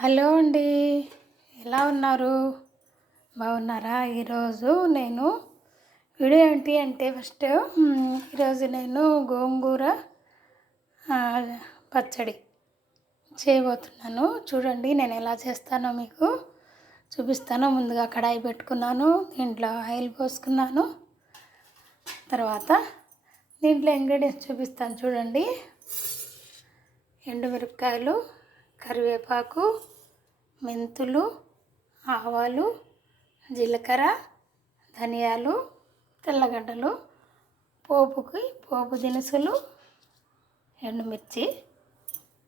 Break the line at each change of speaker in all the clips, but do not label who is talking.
Hello అండి. ఎలా ఉన్నారు? బాగున్నారా? ఈరోజు నేను వీడియో ఏంటి అంటే ఫస్ట్ ఈరోజు నేను గోంగూర పచ్చడి చేయబోతున్నాను. చూడండి నేను ఎలా చేస్తానో మీకు చూపిస్తాను. ముందుగా కడాయి పెట్టుకున్నాను దీంట్లో ఆయిల్ పోసుకున్నాను. తర్వాత దీంట్లో ఇంగ్రీడియంట్స్ చూపిస్తాను. చూడండి ఎండుమిరపకాయలు కరివేపాకు మెంతులు ఆవాలు జీలకర్ర ధనియాలు తెల్లగడ్డలు పోపుకి పోపు దినుసులు ఎండుమిర్చి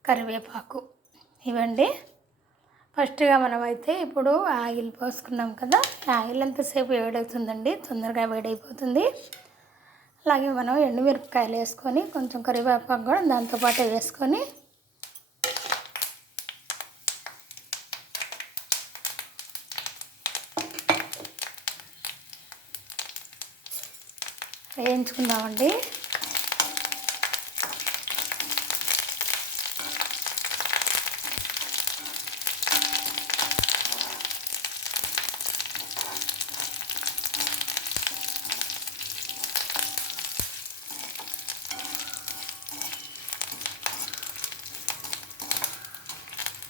కరివేపాకు. ఇవండి. ఫస్ట్గా మనమైతే ఇప్పుడు ఆయిల్ పోసుకున్నాం కదా ఆయిల్ ఎంతసేపు వేడవుతుందండి? తొందరగా వేడైపోతుంది. అలాగే మనం ఎండుమిరపకాయలు వేసుకొని కొంచెం కరివేపాకు కూడా దాంతోపాటు వేసుకొని వేయించుకుందామండి.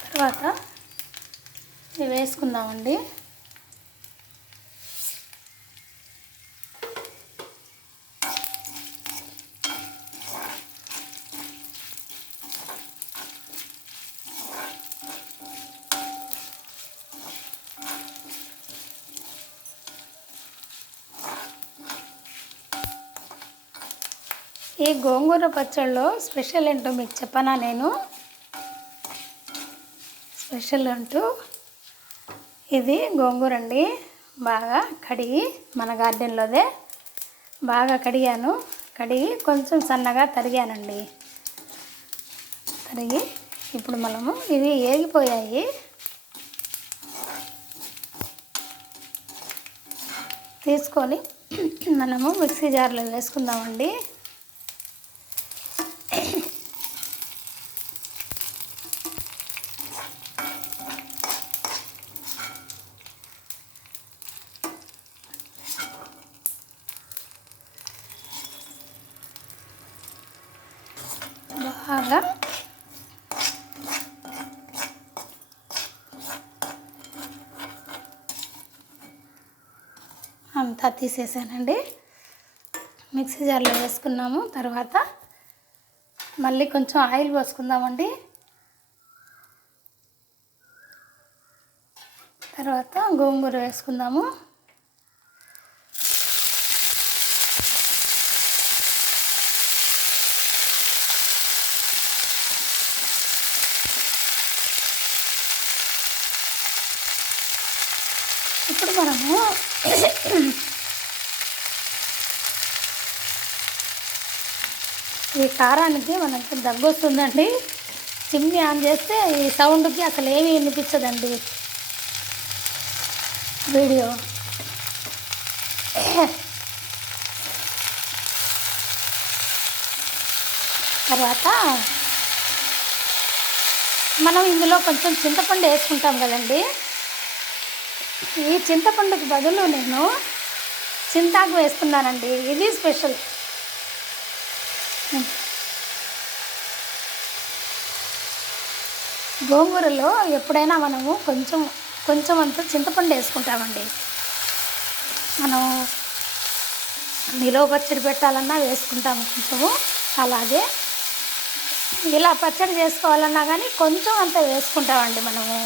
తర్వాత ఇవి వేసుకుందామండి. ఈ గోంగూర పచ్చళ్ళు స్పెషల్ ఏంటో మీకు చెప్పనా నేను? స్పెషల్ అంటూ ఇది గోంగూర అండి. బాగా కడిగి మన గార్డెన్లోదే బాగా కడిగాను. కడిగి కొంచెం సన్నగా తరిగానండి. తరిగి ఇప్పుడు మనము ఇవి ఏగిపోయాయి. తీసుకొని మనము మిక్సీ జార్లో వేసుకుందామండి బాగా అంతా తీసేసానండి. మిక్సీ జార్లో వేసుకున్నాము. తర్వాత మళ్ళీ కొంచెం ఆయిల్ పోసుకుందామండి. తర్వాత గోంగూర వేసుకుందాము. ఇప్పుడు మనము ఈ కారానికి మనకి దగ్గు వస్తుందండి. చిమ్ని ఆన్ చేస్తే ఈ సౌండ్కి అసలు ఏమీ వినిపించదండి. వీడియో. తర్వాత మనం ఇందులో కొంచెం చింతపండు వేసుకుంటాం కదండి. ఈ చింతపండుకి బదులు నేను చింతాకు వేస్తున్నానండి. ఇది స్పెషల్. గోంగూరలో ఎప్పుడైనా మనము కొంచెం కొంచెం అంత చింతపండు వేసుకుంటామండి. మనం నిలువ పచ్చడి పెట్టాలన్నా వేసుకుంటాము కొంచెము. అలాగే ఇలా పచ్చడి చేసుకోవాలన్నా కానీ కొంచెం అంత వేసుకుంటామండి మనము.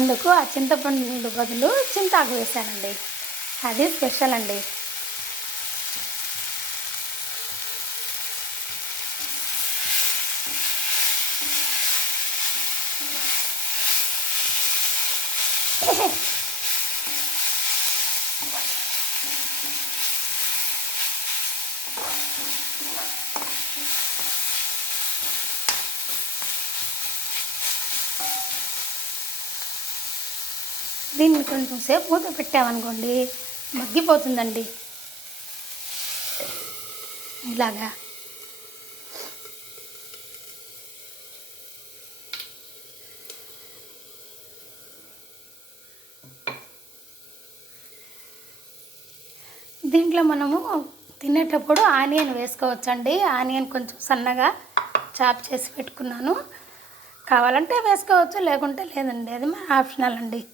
అందుకు ఆ చింతపండు బదులు చింతాకు వేశానండి. అది స్పెషల్ అండి. దీన్ని కొంచెం సేపు మూత పెట్టామనుకోండి మగ్గిపోతుందండి. ఇలాగా. దీంట్లో మనము తినేటప్పుడు ఆనియన్ వేసుకోవచ్చండి. ఆనియన్ కొంచెం సన్నగా చాప్ చేసి పెట్టుకున్నాను. కావాలంటే వేసుకోవచ్చు లేకుంటే లేదండి. అది మన ఆప్షనల్ అండి.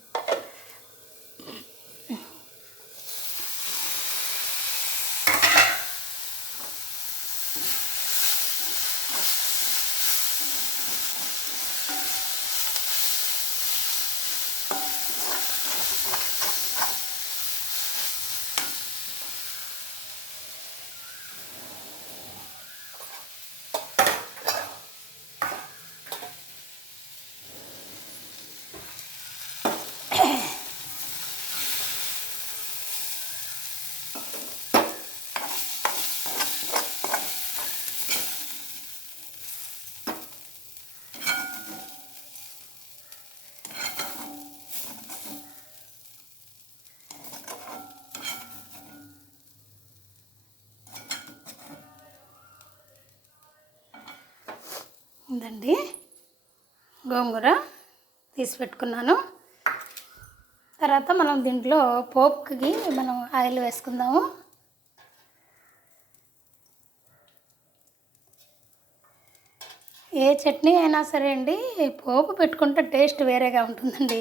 ఇదండి గోంగూర తీసి పెట్టుకున్నాను. తర్వాత మనం దీంట్లో పోపుకి మనం ఆయిల్ వేసుకుందాము. ఏ చట్నీ అయినా సరే అండి పోపు పెట్టుకుంటే టేస్ట్ వేరేగా ఉంటుందండి.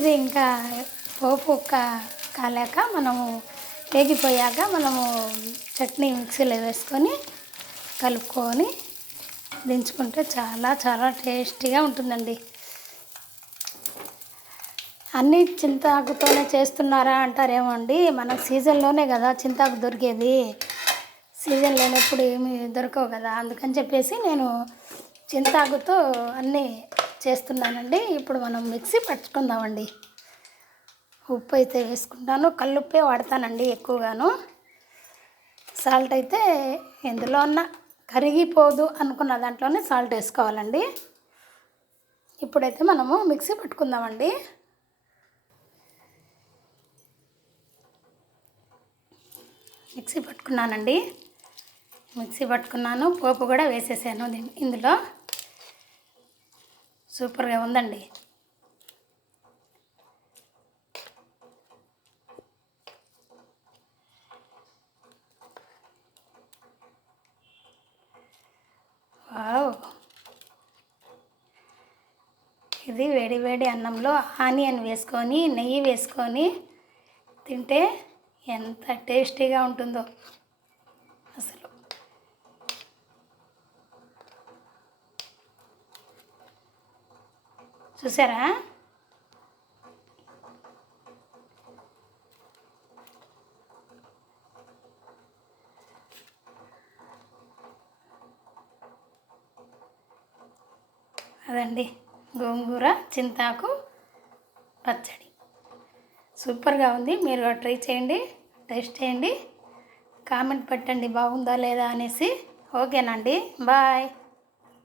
ఇది ఇంకా పోపు కా- కాలాక మనము వేగిపోయాక మనము చట్నీ మిక్సీలో వేసుకొని కలుపుకొని దించుకుంటే చాలా చాలా టేస్టీగా ఉంటుందండి. అన్నీ చింతాకుతోనే చేస్తున్నారా అంటారేమో అండి. మనకు సీజన్లోనే కదా చింతాకు దొరికేది. సీజన్ లేనప్పుడు ఏమి దొరకవు కదా. అందుకని చెప్పేసి నేను చింతాకుతో అన్నీ చేస్తున్నానండి. ఇప్పుడు మనం మిక్సీ పట్టుకుందామండి. ఉప్పు అయితే వేసుకుంటాను. కల్లుప్పే వాడతానండి ఎక్కువగాను. సాల్ట్ అయితే ఎందులో ఉన్న కరిగిపోదు అనుకున్న దాంట్లోనే సాల్ట్ వేసుకోవాలండి. ఇప్పుడైతే మనము మిక్సీ పట్టుకుందామండి. మిక్సీ పట్టుకున్నానండి. మిక్సీ పట్టుకున్నాను. పోపు కూడా వేసేసాను ఇందులో. సూపర్గా ఉందండి. వావ్. ఇది వేడి వేడి అన్నంలో ఆనియన్ వేసుకొని నెయ్యి వేసుకొని తింటే ఎంత టేస్టీగా ఉంటుందో అసలు చూసారా? అదండి గోంగూర చింతాకు పచ్చడి. సూపర్గా ఉంది మీరు ట్రై చేయండి టేస్ట్ చేయండి. కామెంట్ పెట్టండి బాగుందా లేదా అనేసి. ఓకేనండి బాయ్.